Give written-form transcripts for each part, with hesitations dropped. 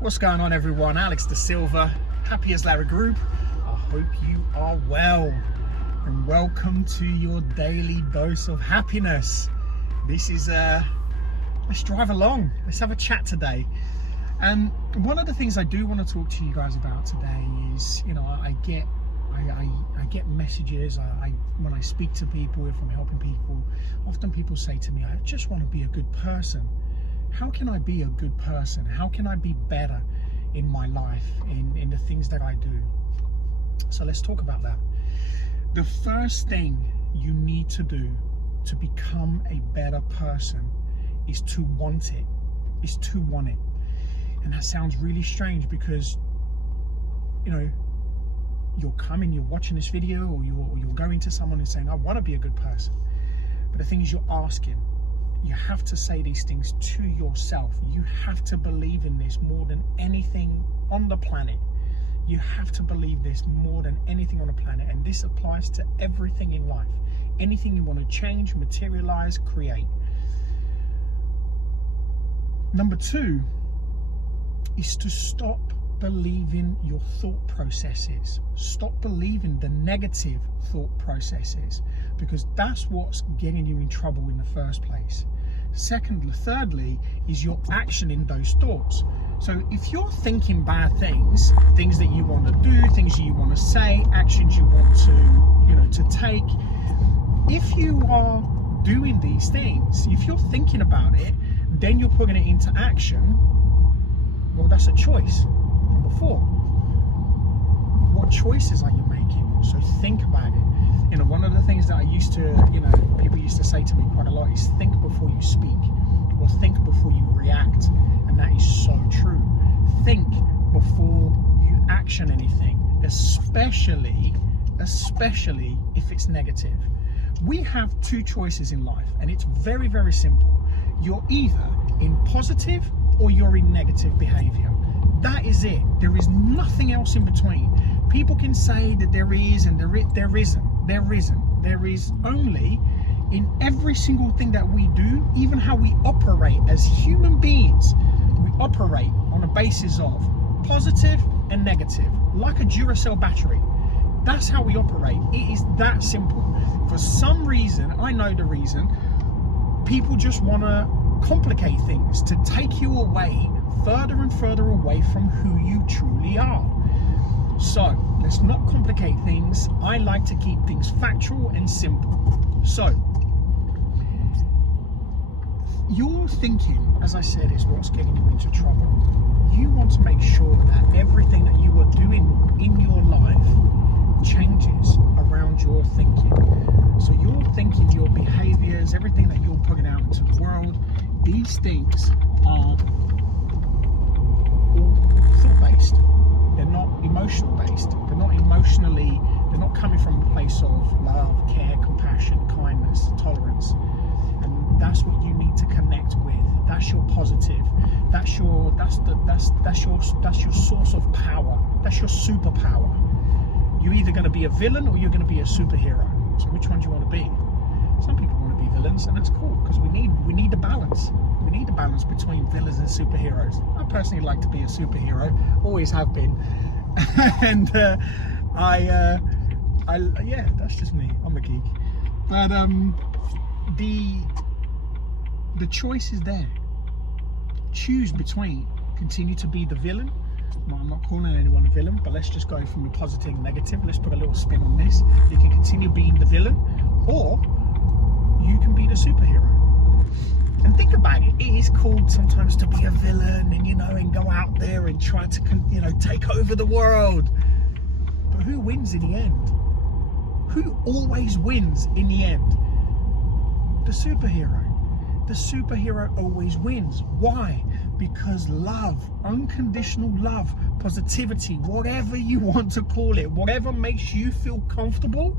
What's going on, everyone? Alex Da Silva, Happy as Larry Group. I hope you are well and welcome to your daily dose of happiness. This is let's drive along, let's have a chat today. And one of the things I do want to talk to you guys about today is, you know, I get messages, when I speak to people, if I'm helping people, often people say to me, I just want to be a good person. How can I be a good person? How can I be better in my life, in the things that I do? So let's talk about that. The first thing you need to do to become a better person is to want it, And that sounds really strange because, you know, you're watching this video, or you're going to someone and saying, I want to be a good person. But the thing is, you're asking. You have to say these things to yourself. You have to believe in this more than anything on the planet. You have to believe this more than anything on the planet. And this applies to everything in life. Anything you want to change, materialize, create. Number 2 is to stop believing your thought processes. Stop believing the negative thought processes, because that's what's getting you in trouble in the first place. Thirdly, is your action in those thoughts. So if you're thinking bad things that you want to do, things you want to say, actions you want to take, if you are doing these things, if you're thinking about it, then you're putting it into action, well, that's a choice. Number 4, what choices are you making? So think about it. You know, one of the things that people used to say to me quite a lot is think before you speak, or think before you react. And that is so true. Think before you action anything, especially if it's negative. We have 2 choices in life, and it's very, very simple. You're either in positive or you're in negative behavior. That is it. There is nothing else in between. People can say that there is and there isn't. There isn't. There is only, in every single thing that we do, even how we operate as human beings, we operate on a basis of positive and negative, like a Duracell battery. That's how we operate. It is that simple. For some reason, I know the reason, people just want to complicate things to take you away, further and further away from who you truly are. So let's not complicate things. I like to keep things factual and simple. So your thinking, as I said, is what's getting you into trouble. You want to make sure that everything that you are doing in your life changes around your thinking. So your thinking, your behaviors, everything that you're putting out into the world, these things are all thought-based. They're not emotional-based. They're not coming from a place of love, care, compassion, kindness, tolerance. And that's what you need to connect with. That's your positive. That's your source of power. That's your superpower. You're either going to be a villain or you're going to be a superhero. So which one do you want to be? Some people want to be villains, and that's cool, because we need the balance. We need the balance between villains and superheroes. I personally like to be a superhero, always have been, and yeah, that's just me. I'm a geek. But the choice is there. Choose between continue to be the villain. I'm not calling anyone a villain, but let's just go from the positive and negative. Let's put a little spin on this. You can continue being the villain, or you can be the superhero. And think about it. It is cool sometimes to be a villain and go out there and try to take over the world. But who wins in the end? Who always wins in the end? The superhero. The superhero always wins. Why? Because love, unconditional love, positivity, whatever you want to call it, whatever makes you feel comfortable,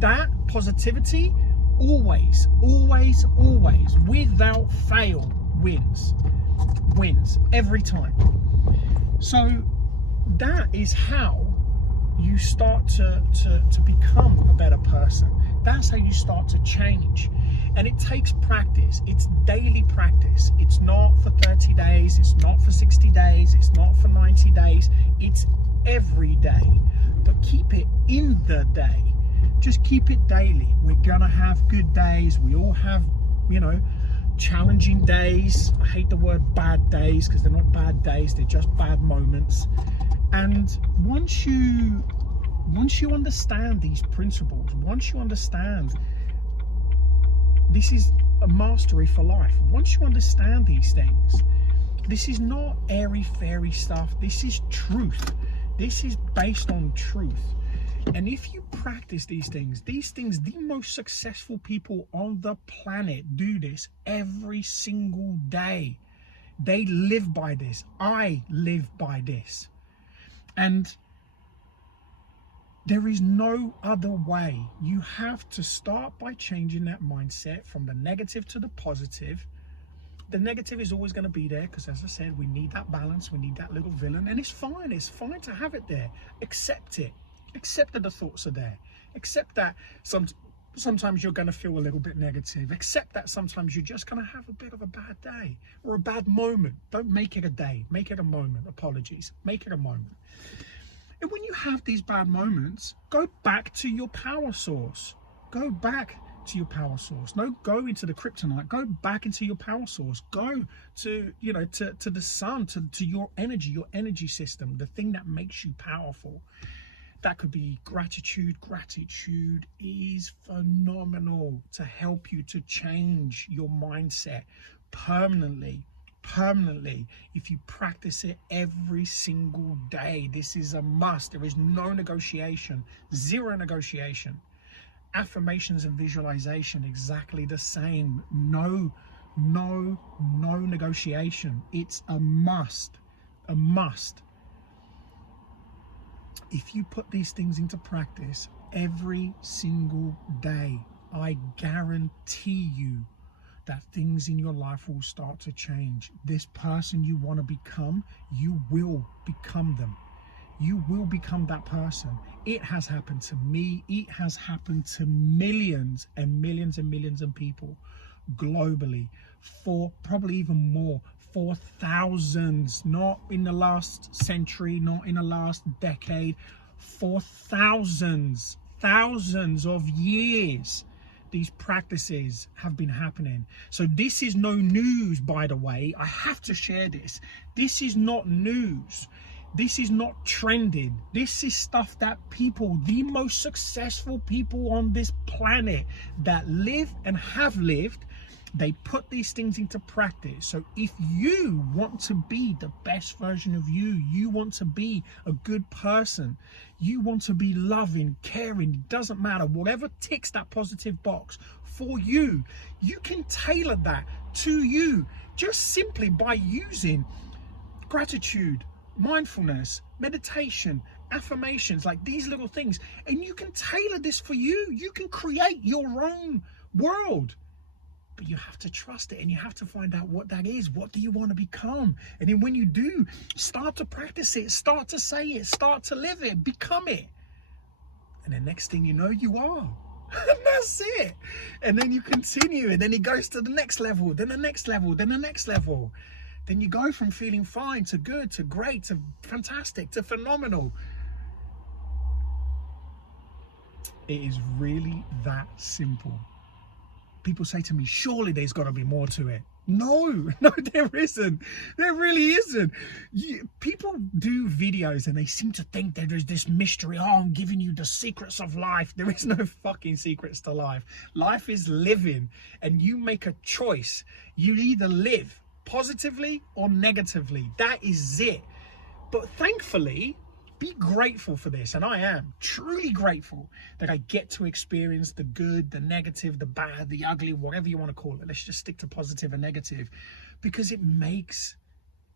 that positivity always, without fail, wins every time. So that is how you start to become a better person. That's how you start to change. And it takes practice. It's daily practice. It's not for 30 days. It's not for 60 days. It's not for 90 days. It's every day. But keep it in the day. Just keep it daily. We're going to have good days. We all have, you know, challenging days. I hate the word bad days because they're not bad days. They're just bad moments. And once you understand these principles, once you understand this is a mastery for life, once you understand these things, this is not airy-fairy stuff. This is truth. This is based on truth. And if you practice these things, the most successful people on the planet do this every single day. They live by this. I live by this. And there is no other way. You have to start by changing that mindset from the negative to the positive. The negative is always going to be there because, as I said, we need that balance. We need that little villain. And it's fine. It's fine to have it there. Accept it. Accept that the thoughts are there. Accept that sometimes you're going to feel a little bit negative. Accept that sometimes you're just going to have a bit of a bad day or a bad moment. Don't make it a day. Make it a moment. Apologies. Make it a moment. And when you have these bad moments, go back to your power source. Go back to your power source. No, go into the kryptonite. Go back into your power source. Go to, you know, to the sun, to your energy system, the thing that makes you powerful. That could be gratitude. Gratitude is phenomenal to help you to change your mindset permanently. If you practice it every single day. This is a must. There is no negotiation, zero negotiation. Affirmations and visualization, exactly the same. No negotiation. It's a must. If you put these things into practice every single day, I guarantee you that things in your life will start to change. This person you want to become, you will become them. You will become that person. It has happened to me. It has happened to millions and millions and millions of people globally, for probably even more, for thousands, not in the last century, not in the last decade, for thousands of years. These practices have been happening. So this is no news, by the way. I have to share this. This is not news. This is not trending. This is stuff that people, the most successful people on this planet that live and have lived, they put these things into practice. So if you want to be the best version of you, you want to be a good person, you want to be loving, caring, it doesn't matter, whatever ticks that positive box for you, you can tailor that to you just simply by using gratitude, mindfulness, meditation, affirmations, like these little things. And you can tailor this for you. You can create your own world. But you have to trust it, and you have to find out what that is. What do you want to become? And then when you do, start to practice it, start to say it, start to live it, become it. And the next thing you know, you are. And that's it. And then you continue, and then it goes to the next level, then the next level, then the next level. Then you go from feeling fine to good to great to fantastic to phenomenal. It is really that simple. People say to me, surely there's got to be more to it. No, there isn't. There really isn't. People do videos and they seem to think that there's this mystery. Oh, I'm giving you the secrets of life. There is no fucking secrets to life. Life is living, and you make a choice. You either live positively or negatively. That is it. But thankfully, be grateful for this, and I am truly grateful that I get to experience the good, the negative, the bad, the ugly, whatever you want to call it. Let's just stick to positive and negative, because it makes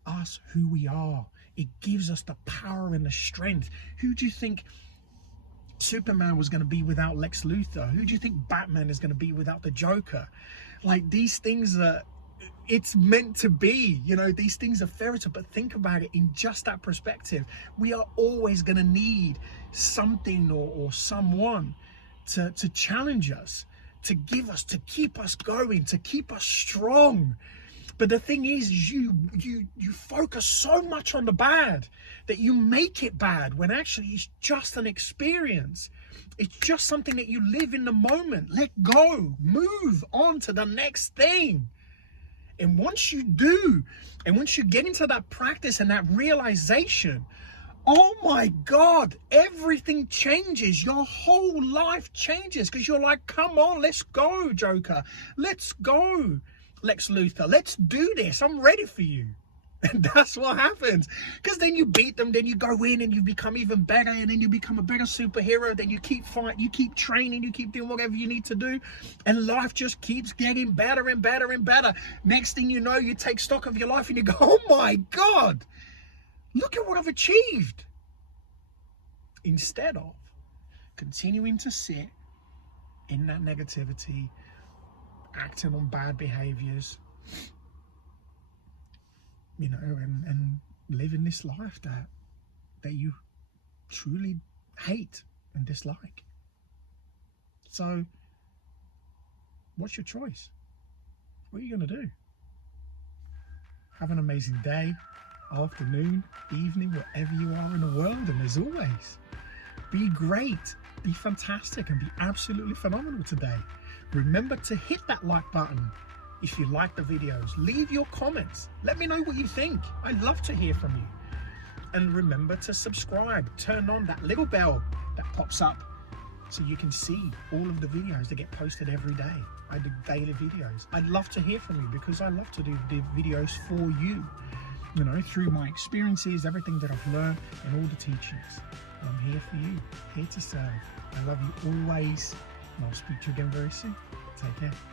us who we are. It gives us the power and the strength. Who do you think Superman was going to be without Lex Luthor? Who do you think Batman is going to be without the Joker? Like, these things are, it's meant to be, you know, these things are fairy tale. But think about it in just that perspective. We are always going to need something or someone to challenge us, to give us, to keep us going, to keep us strong. But the thing is, you focus so much on the bad that you make it bad when actually it's just an experience. It's just something that you live in the moment. Let go, move on to the next thing. And once you do, and once you get into that practice and that realization, oh my God, everything changes. Your whole life changes, because you're like, come on, let's go, Joker. Let's go, Lex Luthor. Let's do this. I'm ready for you. And that's what happens. Because then you beat them, then you go in and you become even better, and then you become a better superhero. Then you keep fighting, you keep training, you keep doing whatever you need to do. And life just keeps getting better and better and better. Next thing you know, you take stock of your life and you go, oh my God, look at what I've achieved. Instead of continuing to sit in that negativity, acting on bad behaviors, you know, and living this life that you truly hate and dislike. So what's your choice? What are you going to do? Have an amazing day, afternoon, evening, wherever you are in the world. And as always, be great, be fantastic, and be absolutely phenomenal today. Remember to hit that like button if you like the videos. Leave your comments. Let me know what you think. I'd love to hear from you. And remember to subscribe. Turn on that little bell that pops up so you can see all of the videos that get posted every day. I do daily videos. I'd love to hear from you, because I love to do videos for you, you know, through my experiences, everything that I've learned, and all the teachings. I'm here for you, here to serve. I love you always, and I'll speak to you again very soon. Take care.